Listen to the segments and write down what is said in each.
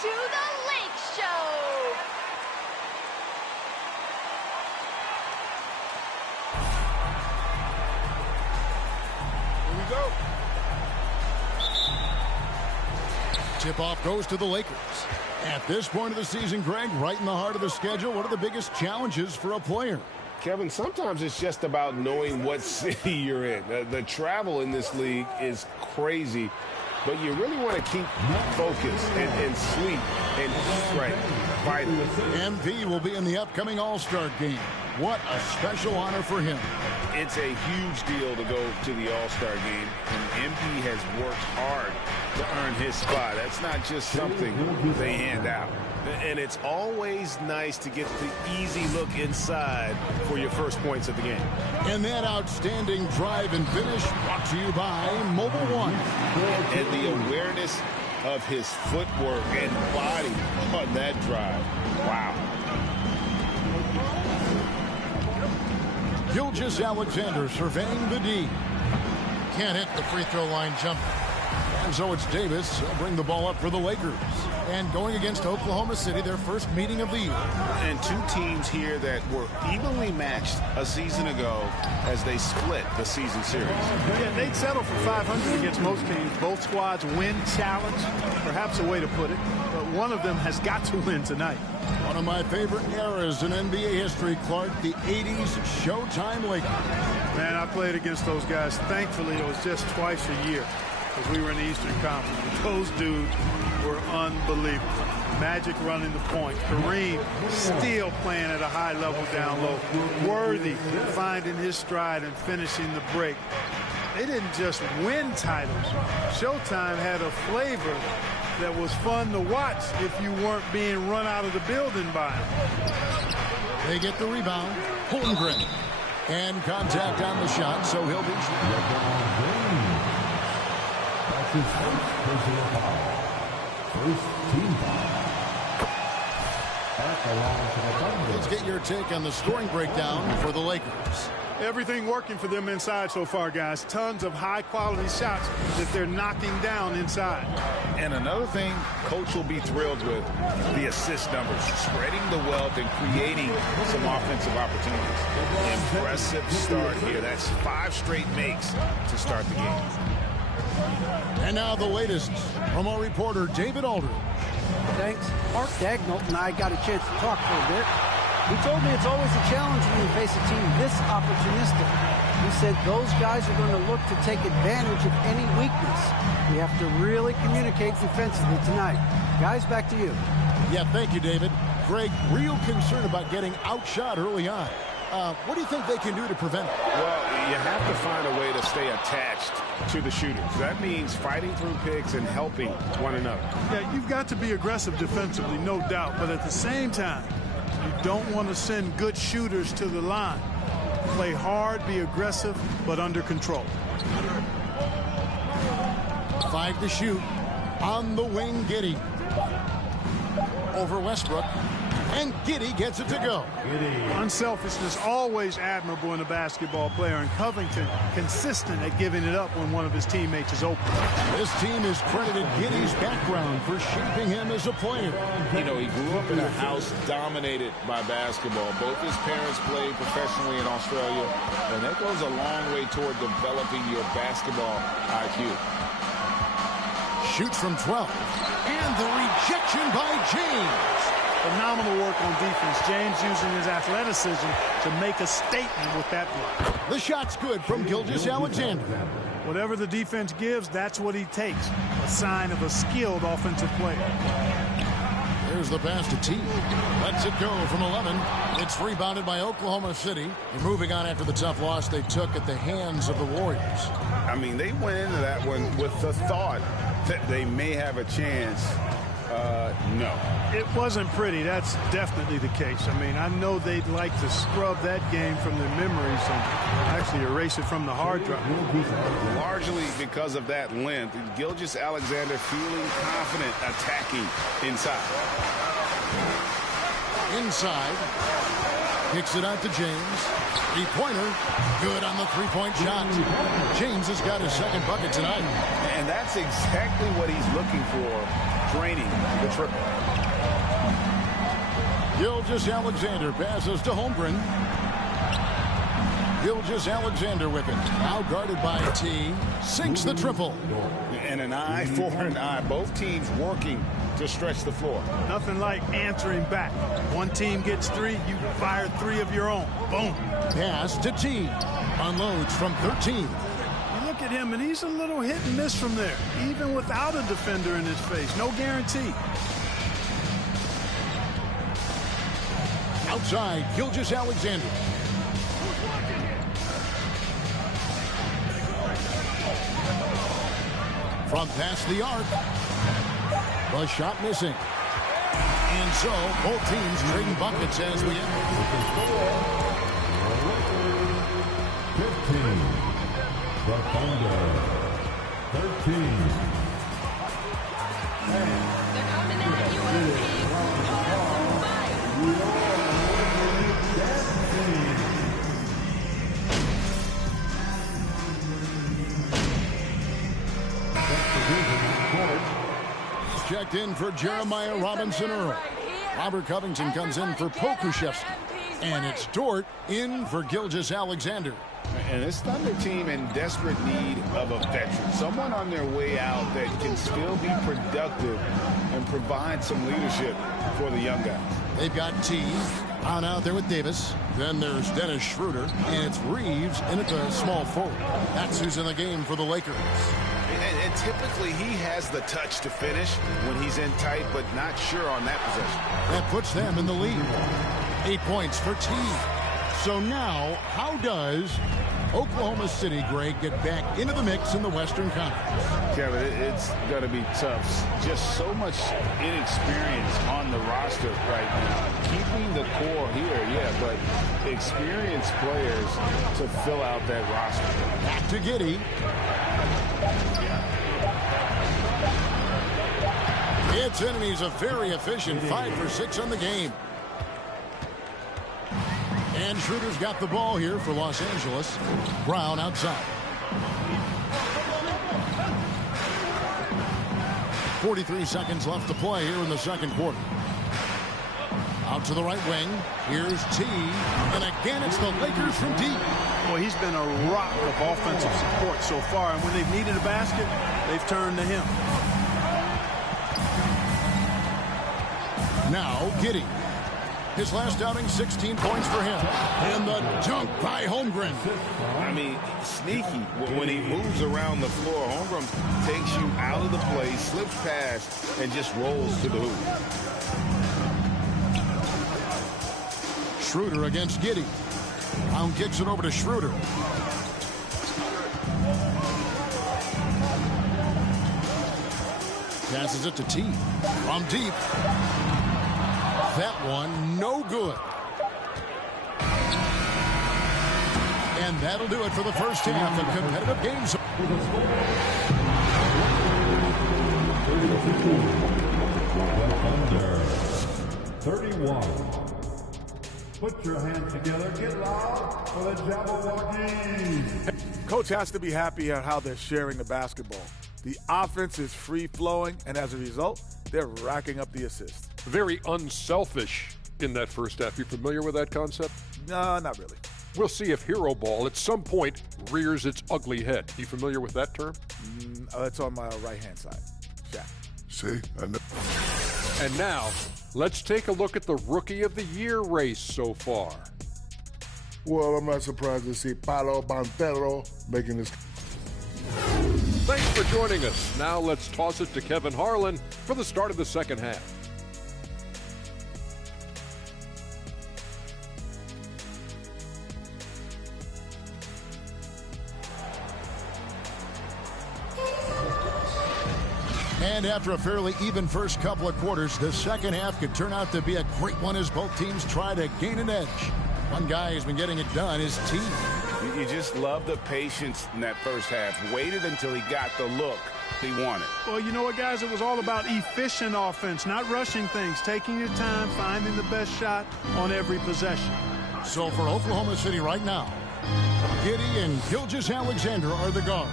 to the Lake Show. Here we go. Tip-off goes to the Lakers. At this point of the season, Greg, right in the heart of the schedule, what are the biggest challenges for a player? Kevin, sometimes it's just about knowing what city you're in. The travel in this league is crazy, but you really want to keep focused and sleep and eat right, vital. MP will be in the upcoming All-Star game. What a special honor for him. It's a huge deal to go to the All-Star game, and MP has worked hard to earn his spot. That's not just something they hand out. And it's always nice to get the easy look inside for your first points of the game. And that outstanding drive and finish brought to you by Mobile One. And the awareness of his footwork and body on that drive. Wow. Gilgeous-Alexander surveying the D. Can't hit the free throw line jumper. And so it's Davis. He'll bring the ball up for the Lakers. And going against Oklahoma City, their first meeting of the year. And two teams here that were evenly matched a season ago as they split the season series. Yeah, they'd settle for 500 against most teams. Both squads win challenge, perhaps a way to put it. But one of them has got to win tonight. One of my favorite eras in NBA history, Clark, the 80s Showtime Lakers. Man, I played against those guys. Thankfully, it was just twice a year because we were in the Eastern Conference. But those dudes were unbelievable. Magic running the point. Kareem still playing at a high level down low. Worthy finding his stride and finishing the break. They didn't just win titles. Showtime had a flavor that was fun to watch if you weren't being run out of the building by them. They get the rebound. Holmgren. And contact on the shot, so he'll be That's his first personal foul. First team foul. Back along to the Thunder. Let's get your take on the scoring breakdown for the Lakers. Everything working for them inside so far, guys. Tons of high-quality shots that they're knocking down inside. And another thing Coach will be thrilled with, the assist numbers, spreading the wealth and creating some offensive opportunities. Impressive start here. That's 5 straight makes to start the game. And now the latest from our reporter, David Aldridge. Thanks. Mark Dagnall and I got a chance to talk for a bit. He told me it's always a challenge when you face a team this opportunistic. He said those guys are going to look to take advantage of any weakness. We have to really communicate defensively tonight. Guys, back to you. Yeah, thank you, David. Greg, real concern about getting outshot early on. What do you think they can do to prevent it? Well, you have to find a way to stay attached to the shooters. That means fighting through picks and helping one another. Yeah, you've got to be aggressive defensively, no doubt. But at the same time, you don't want to send good shooters to the line. Play hard, be aggressive, but under control. 5 to shoot. On the wing, Giddey. Over Westbrook. And Giddey gets it to go. Unselfishness always admirable in a basketball player, and Covington consistent at giving it up when one of his teammates is open. This team has credited Giddey's background for shaping him as a player. You know, he grew up in a house dominated by basketball. Both his parents played professionally in Australia, and that goes a long way toward developing your basketball IQ. Shoots from 12. And the rejection by James. Phenomenal work on defense. James using his athleticism to make a statement with that block. The shot's good from Gilgeous-Alexander. Whatever the defense gives, that's what he takes. A sign of a skilled offensive player. Here's the pass to T. Lets it go from 11. It's rebounded by Oklahoma City. They're moving on after the tough loss they took at the hands of the Warriors. I mean, they went into that one with the thought that they may have a chance. No. It wasn't pretty. That's definitely the case. I mean, I know they'd like to scrub that game from their memories and actually erase it from the hard drive. Largely because of that length, Gilgeous-Alexander feeling confident attacking inside. Inside. Kicks it out to James. Three-pointer. Good on the three-point shot. James has got his second bucket tonight. And that's exactly what he's looking for, draining the triple. Gilgeous-Alexander passes to Holmgren. Gilgeous-Alexander with it. Now guarded by T. Sinks the triple. And an eye for an eye. Both teams working to stretch the floor. Nothing like answering back. One team gets three, you fire three of your own. Boom. Pass to T. Unloads from 13. You look at him, and he's a little hit and miss from there, even without a defender in his face. No guarantee. Outside, Gilgeous-Alexander. From past the arc. The shot missing. And so, both teams trading buckets as we end. 15. The Thunder. 13. They're coming at you in Checked in for Jeremiah Robinson Earl. Robert Covington comes in for Pokushevsky. And it's Dort in for Gilgeous-Alexander. And this Thunder team in desperate need of a veteran. Someone on their way out that can still be productive and provide some leadership for the young guys. They've got T on out there with Davis. Then there's Dennis Schroeder. And it's Reeves in at the small forward. That's who's in the game for the Lakers. And typically he has the touch to finish when he's in tight, but not sure on that possession. That puts them in the lead. 8 points for T. So now, how does Oklahoma City, Greg, get back into the mix in the Western Conference? Kevin, it's going to be tough. Just so much inexperience on the roster right now. Keeping the core here, yeah, but experienced players to fill out that roster. Back to Giddey. It's in, and he's a very efficient 5 for 6 on the game. And Schroeder's got the ball here for Los Angeles. Brown outside. 43 seconds left to play here in the second quarter. Out to the right wing. Here's T. And again, it's the Lakers from deep. Well, he's been a rock of offensive support so far, and when they've needed a basket, they've turned to him. Now, Giddey. His last outing, 16 points for him. And the dunk by Holmgren. I mean, sneaky. When he moves around the floor, Holmgren takes you out of the play, slips past, and just rolls to the hoop. Schroeder against Giddey. Brown kicks it over to Schroeder. Passes it to T. From deep. That one, no good. And that'll do it for the first half of competitive games. Thunder, 31. Put your hands together. Get loud for the Jabberwockies. Coach has to be happy at how they're sharing the basketball. The offense is free-flowing, and as a result, they're racking up the assists. Very unselfish in that first half. You familiar with that concept? No, not really. We'll see if hero ball at some point rears its ugly head. You familiar with that term? That's on my right-hand side. Shai. See? I know. And now, let's take a look at the Rookie of the Year race so far. Well, I'm not surprised to see Paolo Banchero making this. Thanks for joining us. Now let's toss it to Kevin Harlan for the start of the second half. And after a fairly even first couple of quarters, the second half could turn out to be a great one as both teams try to gain an edge. One guy who's been getting it done is T. You just love the patience in that first half. Waited until he got the look he wanted. Well, you know what, guys? It was all about efficient offense, not rushing things, taking your time, finding the best shot on every possession. So for Oklahoma City right now, Giddey and Gilgeous-Alexander are the guards.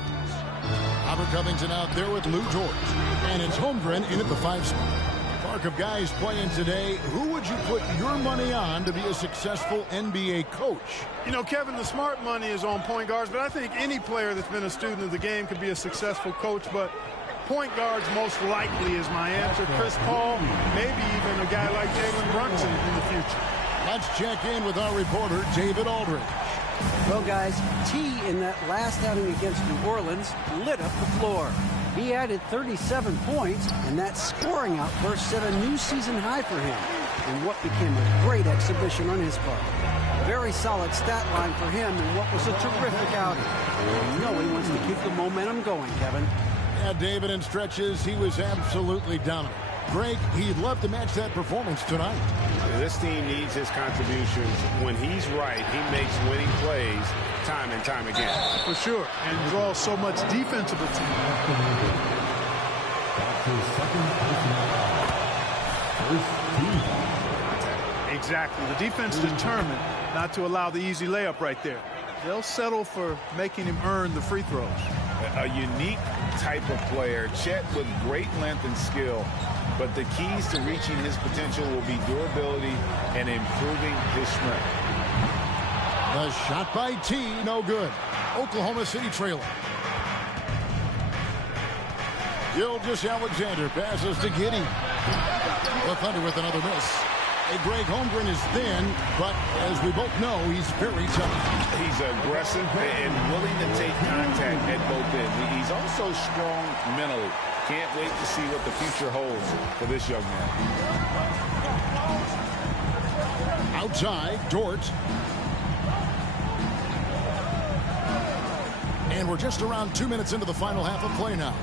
Robert Covington out there with Lou George. And it's Holmgren in at the 5 spot. Park of guys playing today, who would you put your money on to be a successful NBA coach? You know, Kevin, the smart money is on point guards, but I think any player that's been a student of the game could be a successful coach, but point guards most likely is my answer. Chris Paul, maybe even a guy like Jalen Brunson in the future. Let's check in with our reporter, David Aldridge. Well, guys, T in that last outing against New Orleans lit up the floor. He added 37 points, and that scoring outburst set a new season high for him in what became a great exhibition on his part. Very solid stat line for him in what was a terrific outing. You know he wants to keep the momentum going, Kevin. Yeah, David, in stretches, he was absolutely dominant. Greg, he'd love to match that performance tonight. This team needs his contributions. When he's right, he makes winning plays time and time again. For sure, and draws so much defensive attention. Exactly. The defense determined not to allow the easy layup right there. They'll settle for making him earn the free throws. A unique type of player, Chet with great length and skill, but the keys to reaching his potential will be durability and improving his strength. The shot by T, no good. Oklahoma City trailing. Gilgeous-Alexander passes to Giddey. The Thunder with another miss. Greg, Holmgren is thin, but as we both know, he's very tough. He's aggressive and willing to take contact at both ends. He's also strong mentally. Can't wait to see what the future holds for this young man. Outside, Dort. And we're just around 2 minutes into the final half of play now.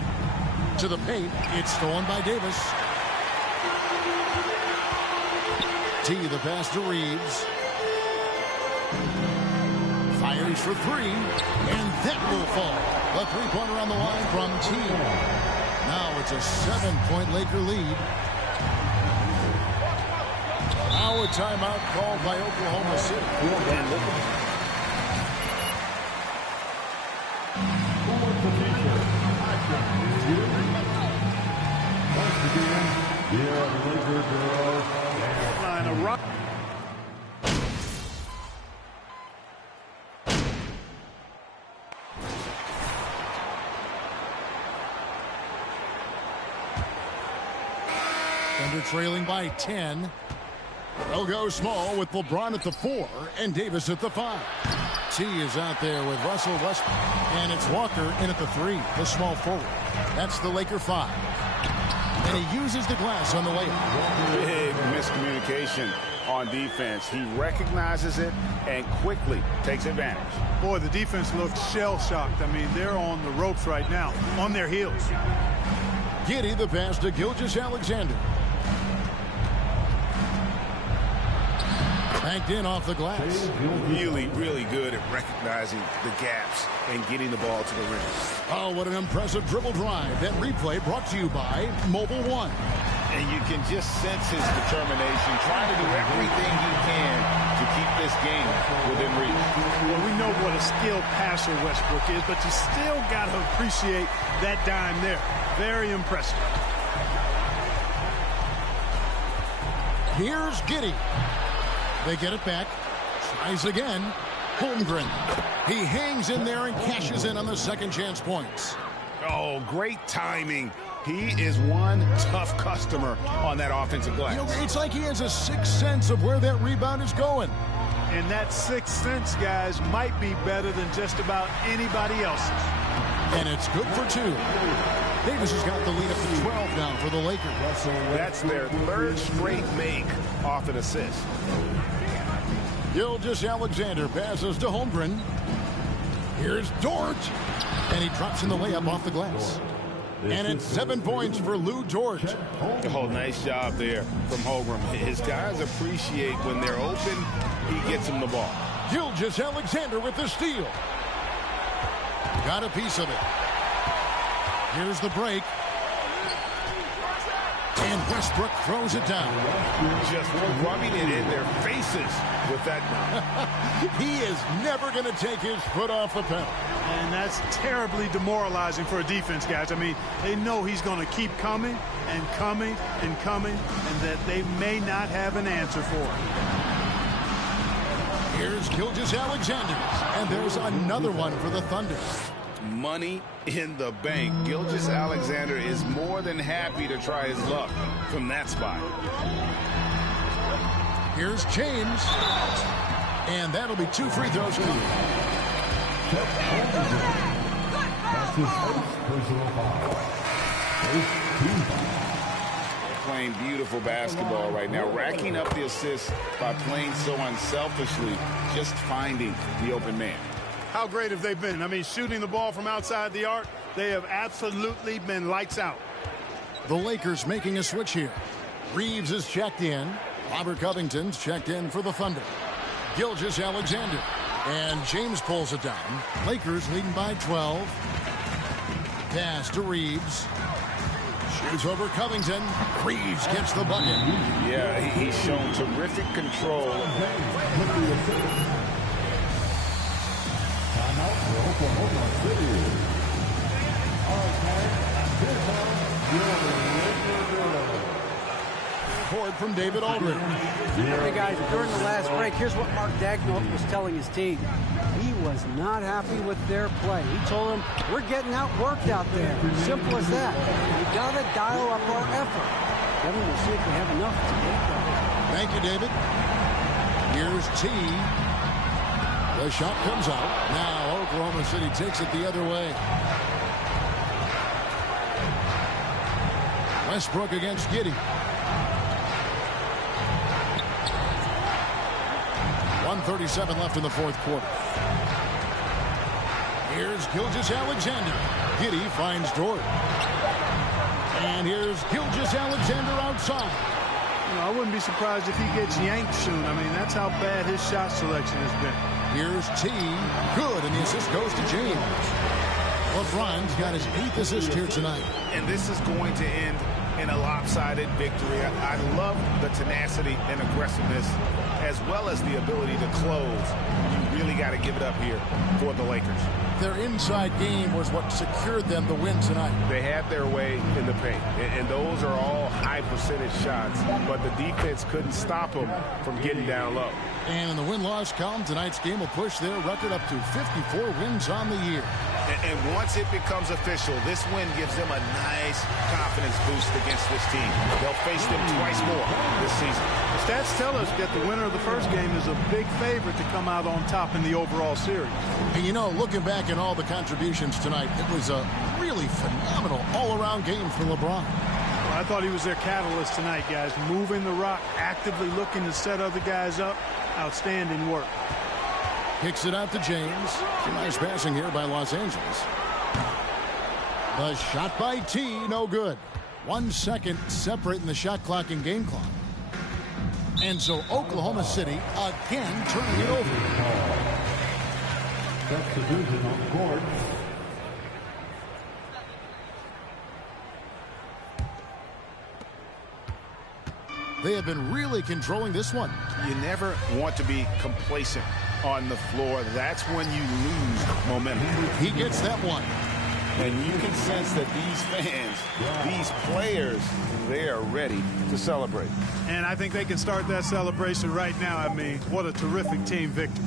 To the paint, it's stolen by Davis. T, the pass to Reeves. Fires for 3, and that will fall. A three-pointer on the line from T. Now it's a 7-point Laker lead. Now a timeout called by Oklahoma City. Thunder trailing by 10. They'll go small with LeBron at the 4 and Davis at the 5. T is out there with Russell Westbrook, and it's Walker in at the 3, the small forward. That's the Laker 5. And he uses the glass on the layup. Big miscommunication on defense. He recognizes it and quickly takes advantage. Boy, the defense looks shell-shocked. I mean, they're on the ropes right now, on their heels. Giddey the pass to Gilgeous-Alexander. Banked in off the glass. Really, really good at recognizing the gaps and getting the ball to the rim. Oh, what an impressive dribble drive. That replay brought to you by Mobile One. And you can just sense his determination, trying to do everything he can to keep this game within reach. Well, we know what a skilled passer Westbrook is, but you still got to appreciate that dime there. Very impressive. Here's Giddey. They get it back. Tries again. Holmgren. He hangs in there and cashes in on the second chance points. Oh, great timing. He is one tough customer on that offensive glass. You know, it's like he has a sixth sense of where that rebound is going. And that sixth sense, guys, might be better than just about anybody else's. And it's good for 2. Davis has got the lead up to 12 now for the Lakers. That's their 3rd straight make off an assist. Gilgeous-Alexander passes to Holmgren. Here's Dort. And he drops in the layup off the glass. And it's 7 points for Lou George. Oh, nice job there from Holmgren. His guys appreciate when they're open, he gets them the ball. Gilgeous-Alexander with the steal. Got a piece of it. Here's the break. And Westbrook throws it down. Just rubbing it in their faces with that dunk. He is never going to take his foot off the pedal. And that's terribly demoralizing for a defense, guys. I mean, they know he's going to keep coming and coming and coming, and that they may not have an answer for it. Here's Gilgeous-Alexander, and there's another one for the Thunder. Money in the bank. Gilgeous-Alexander is more than happy to try his luck from that spot. Here's James, and that'll be 2 free throws. That's his first personal foul. First team foul. Playing beautiful basketball right now, racking up the assists by playing so unselfishly, just finding the open man. How great have they been? I mean, shooting the ball from outside the arc, they have absolutely been lights out. The Lakers making a switch here. Reeves is checked in. Robert Covington's checked in for the Thunder. Gilgeous-Alexander. And James pulls it down. Lakers leading by 12. Pass to Reeves. Shoots over Covington. Reeves gets the bucket. Yeah, he's shown terrific control. Timeout for Oklahoma City. Court from David Aldridge. Hey guys, during the last break, here's what Mark Daigneault was telling his team. He was not happy with their play. He told them, we're getting outworked out there. Simple as that. We got to dial up our effort. Kevin, we'll see if we have enough to get that. Thank you, David. Here's T. The shot comes out. Now Oklahoma City takes it the other way. Westbrook against Giddey. 1:37 left in the fourth quarter. Here's Gilgeous-Alexander. Giddey finds Dort. And here's Gilgeous-Alexander outside. You know, I wouldn't be surprised if he gets yanked soon. I mean, that's how bad his shot selection has been. Here's T. Good, and the assist goes to James. LeBron's got his 8th assist here tonight. And this is going to end in a lopsided victory. I love the tenacity and aggressiveness, as well as the ability to close. You really got to give it up here for the Lakers. Their inside game was what secured them the win tonight. They had their way in the paint, and those are all high percentage shots, but the defense couldn't stop them from getting down low. And in the win-loss column, tonight's game will push their record up to 54 wins on the year. And once it becomes official, this win gives them a nice confidence boost against this team. They'll face them twice more this season. The stats tell us that the winner of the first game is a big favorite to come out on top in the overall series. And you know, looking back at all the contributions tonight, it was a really phenomenal all-around game for LeBron. I thought he was their catalyst tonight, guys. Moving the rock, actively looking to set other guys up. Outstanding work. Kicks it out to James. Nice passing here by Los Angeles. The shot by T, no good. 1 second separating the shot clock and game clock. And so Oklahoma City again turning it over. Substitution on court. They have been really controlling this one. You never want to be complacent on the floor. That's when you lose momentum. He gets that one. And you can sense that these fans, these players, they are ready to celebrate. And I think they can start that celebration right now. I mean, what a terrific team victory.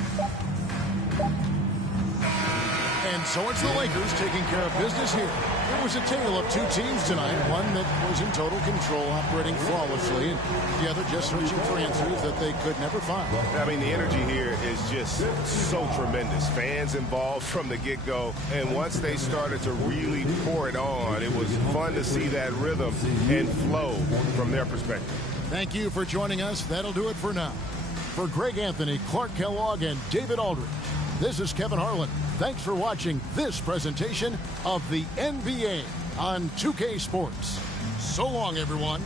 And so it's the Lakers taking care of business here. It was a tale of two teams tonight. One that was in total control, operating flawlessly, and the other just searching for answers that they could never find. I mean, the energy here is just so tremendous. Fans involved from the get-go, and once they started to really pour it on, it was fun to see that rhythm and flow from their perspective. Thank you for joining us. That'll do it for now. For Greg Anthony, Clark Kellogg, and David Aldridge, this is Kevin Harlan. Thanks for watching this presentation of the NBA on 2K Sports. So long, everyone.